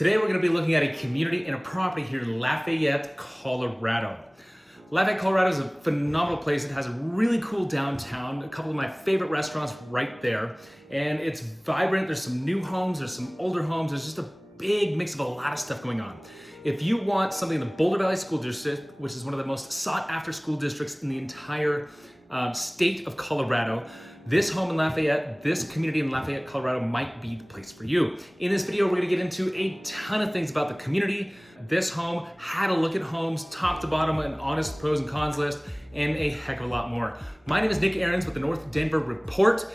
Today we're going to be looking at a community and a property here in Lafayette, Colorado. Lafayette, Colorado is a phenomenal place. It has a really cool downtown, a couple of my favorite restaurants right there, and it's vibrant. There's some new homes, there's some older homes, there's just a big mix of a lot of stuff going on. If you want something in the Boulder Valley School District, which is one of the most sought after school districts in the entire state of Colorado, this home in Lafayette, this community in Lafayette, Colorado might be the place for you. In this video, we're gonna get into a ton of things about the community, this home, how to look at homes, top to bottom, an honest pros and cons list, and a heck of a lot more. My name is Nick Ahrens with the North Denver Report,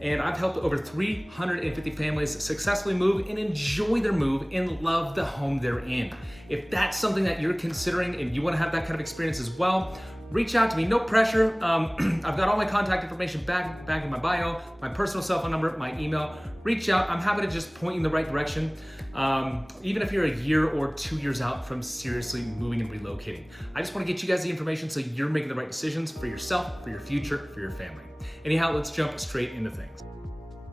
and I've helped over 350 families successfully move and enjoy their move and love the home they're in. If that's something that you're considering and you wanna have that kind of experience as well, reach out to me, no pressure. I've got all my contact information back in my bio, my personal cell phone number, my email. Reach out, I'm happy to just point you in the right direction, even if you're a year or 2 years out from seriously moving and relocating. I just wanna get you guys the information so you're making the right decisions for yourself, for your future, for your family. Anyhow, let's jump straight into things.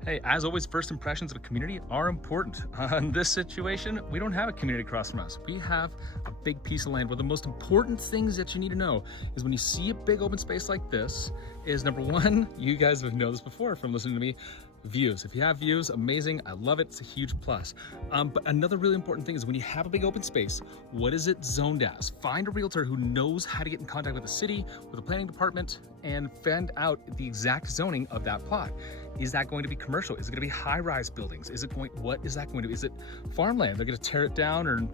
Hey, as always, first impressions of a community are important. In this situation, we don't have a community across from us. We have a big piece of land. One of the most important things that you need to know is when you see a big open space like this is, number one, you guys have known this before from listening to me, views. If you have views, amazing. I love it. It's a huge plus. But another really important thing is when you have a big open space, what is it zoned as? Find a realtor who knows how to get in contact with the city, with the planning department, and find out the exact zoning of that plot. Is that going to be commercial? Is it going to be high-rise buildings? What is that going to be? Is it farmland? They're going to tear it down or,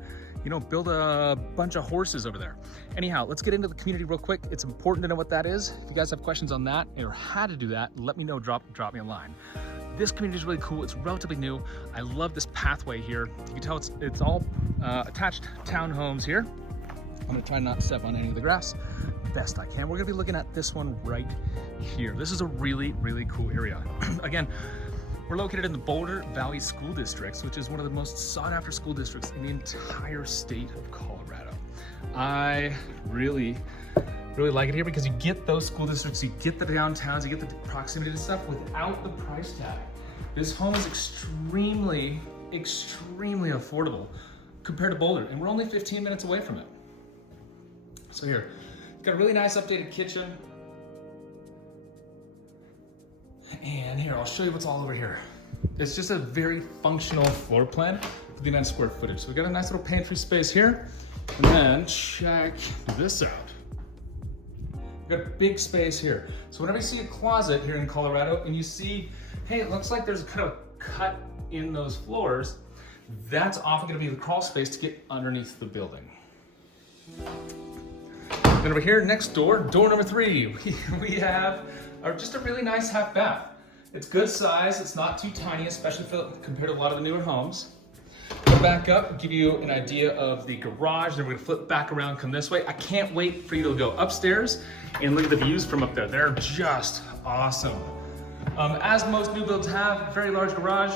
build a bunch of horses over there. Anyhow, let's get into the community real quick. It's important to know what that is. If you guys have questions on that or how to do that, let me know, drop me a line. This community is really cool. It's relatively new. I love this pathway here. You can tell it's all attached townhomes here. I'm gonna try not to step on any of the grass best I can. We're gonna be looking at this one right here. This is a really, really cool area. Again, we're located in the Boulder Valley School District, which is one of the most sought after school districts in the entire state of Colorado. I really like it here because you get those school districts, you get the downtowns, you get the proximity to stuff without the price tag. This home is extremely affordable compared to Boulder, and we're only 15 minutes away from it. So here, got a really nice updated kitchen. And here, I'll show you what's all over here. It's just a very functional floor plan for the amount of square footage. So we got a nice little pantry space here. And then check this out. We've got a big space here. So whenever you see a closet here in Colorado and you see, hey, it looks like there's kind of a cut in those floors, that's often gonna be the crawl space to get underneath the building. Then over here next door, door number 3, we have just a really nice half bath. It's good size, it's not too tiny, especially compared to a lot of the newer homes. Go back up, give you an idea of the garage, then we're gonna flip back around, come this way. I can't wait for you to go upstairs and look at the views from up there. They're just awesome. As most new builds have, very large garage.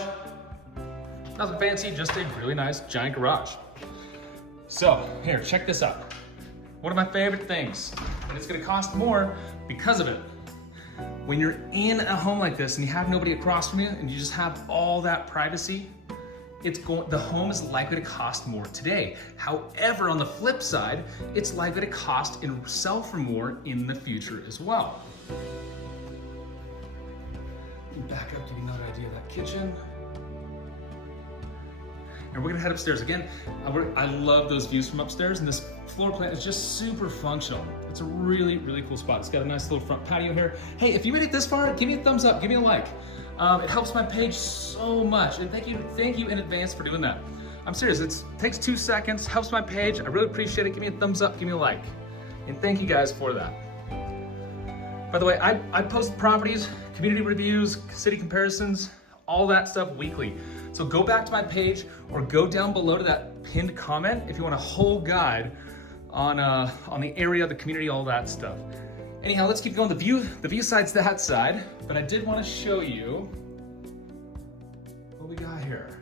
Nothing fancy, just a really nice giant garage. So here, check this out. One of my favorite things, and it's gonna cost more because of it. When you're in a home like this and you have nobody across from you and you just have all that privacy, the home is likely to cost more today. However, on the flip side, it's likely to cost and sell for more in the future as well. Back up to give you another idea of that kitchen. And we're gonna head upstairs. Again, I love those views from upstairs, and this floor plan is just super functional. It's a really, really cool spot. It's got a nice little front patio here. Hey, if you made it this far, give me a thumbs up, give me a like. It helps my page so much, and thank you in advance for doing that. I'm serious, it takes 2 seconds, helps my page. I really appreciate it. Give me a thumbs up, give me a like. And thank you guys for that. By the way, I post properties, community reviews, city comparisons, all that stuff weekly. So go back to my page or go down below to that pinned comment if you want a whole guide on the area, the community, all that stuff. Anyhow, let's keep going. The view side's that side, but I did want to show you what we got here.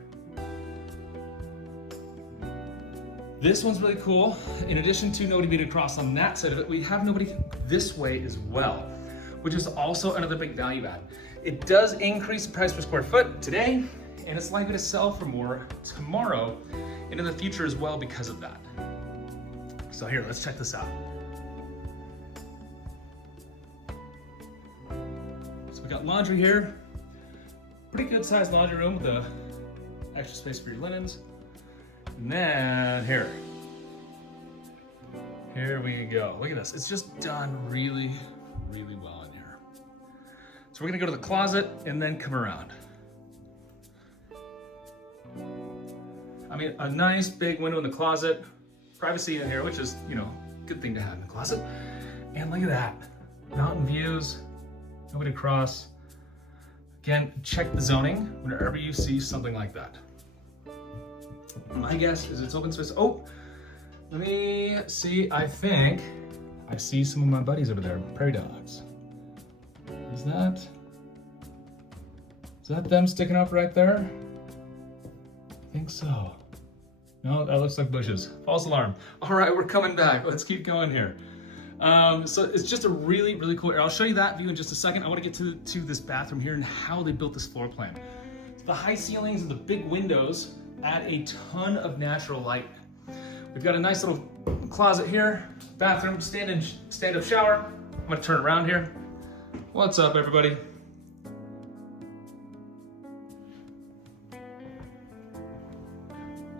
This one's really cool. In addition to nobody being across on that side of it, we have nobody this way as well, which is also another big value add. It does increase the price per square foot today, and it's likely to sell for more tomorrow and in the future as well because of that. So here, let's check this out. So we got laundry here. Pretty good sized laundry room with the extra space for your linens. And then here we go. Look at this. It's just done really, really well in here. So we're gonna go to the closet and then come around. I mean, a nice big window in the closet, privacy in here, which is, you know, good thing to have in the closet. And look at that, mountain views, nobody across. Again, check the zoning whenever you see something like that. My guess is it's open space. Oh, let me see. I think I see some of my buddies over there, prairie dogs. Is that them sticking up right there? I think so. No, that looks like bushes. False alarm. All right, we're coming back. Let's keep going here. So it's just a really, really cool area. I'll show you that view in just a second. I want to get to this bathroom here and how they built this floor plan. So the high ceilings and the big windows add a ton of natural light. We've got a nice little closet here, bathroom, stand-up shower. I'm gonna turn around here. What's up, everybody?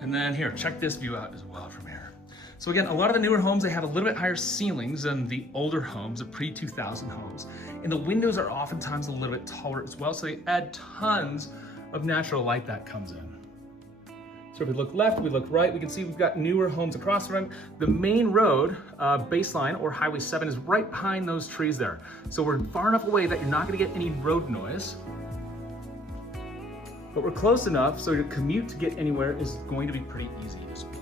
And then here, check this view out as well from here. So again, a lot of the newer homes, they have a little bit higher ceilings than the older homes, the pre-2000 homes. And the windows are oftentimes a little bit taller as well, so they add tons of natural light that comes in. So if we look left, we look right, we can see we've got newer homes across from them. The main road, baseline or Highway 7 is right behind those trees there. So we're far enough away that you're not gonna get any road noise. But we're close enough so your commute to get anywhere is going to be pretty easy as well.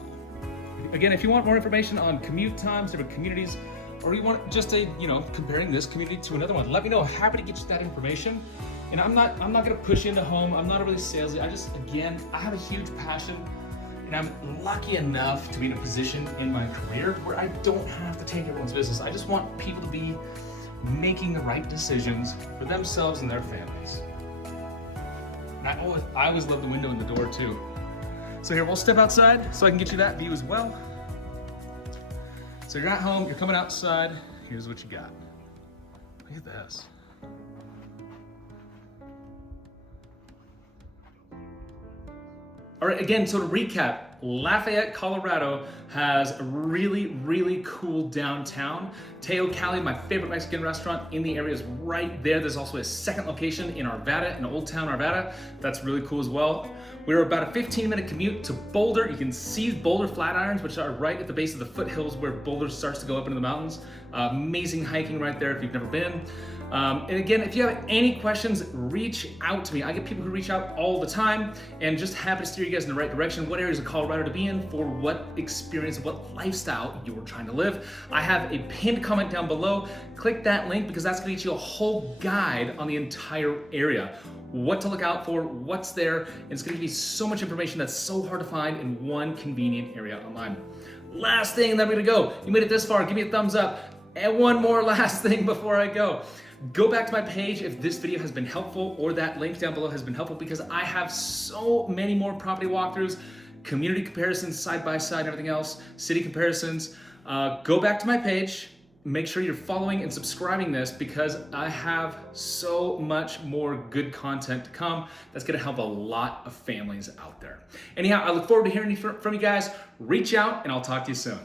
Again, if you want more information on commute times, different communities, or you want just a, you know, comparing this community to another one, let me know. I'm happy to get you that information. And I'm not gonna push you into home. I'm not really salesy. I have a huge passion, and I'm lucky enough to be in a position in my career where I don't have to take everyone's business. I just want people to be making the right decisions for themselves and their families. And I always love the window and the door too. So here, we'll step outside so I can get you that view as well. So you're at home, you're coming outside, here's what you got. Look at this. All right, again, so to recap, Lafayette, Colorado has a really, really cool downtown. Teo Cali, my favorite Mexican restaurant in the area, is right there. There's also a second location in Arvada, in Old Town Arvada. That's really cool as well. We're about a 15-minute commute to Boulder. You can see Boulder Flatirons, which are right at the base of the foothills where Boulder starts to go up into the mountains. Amazing hiking right there if you've never been. And again, if you have any questions, reach out to me. I get people who reach out all the time, and just happy to steer you guys in the right direction. What areas of Colorado to be in for what experience, what lifestyle you're trying to live. I have a pinned comment down below. Click that link because that's gonna get you a whole guide on the entire area. What to look out for, what's there, and it's gonna give you so much information that's so hard to find in one convenient area online. Last thing, then we're gonna go. You made it this far, give me a thumbs up. And one more last thing before I go. Go back to my page if this video has been helpful or that link down below has been helpful, because I have so many more property walkthroughs, community comparisons, side by side, everything else, city comparisons. Go back to my page. Make sure you're following and subscribing this because I have so much more good content to come that's gonna help a lot of families out there. Anyhow, I look forward to hearing from you guys. Reach out and I'll talk to you soon.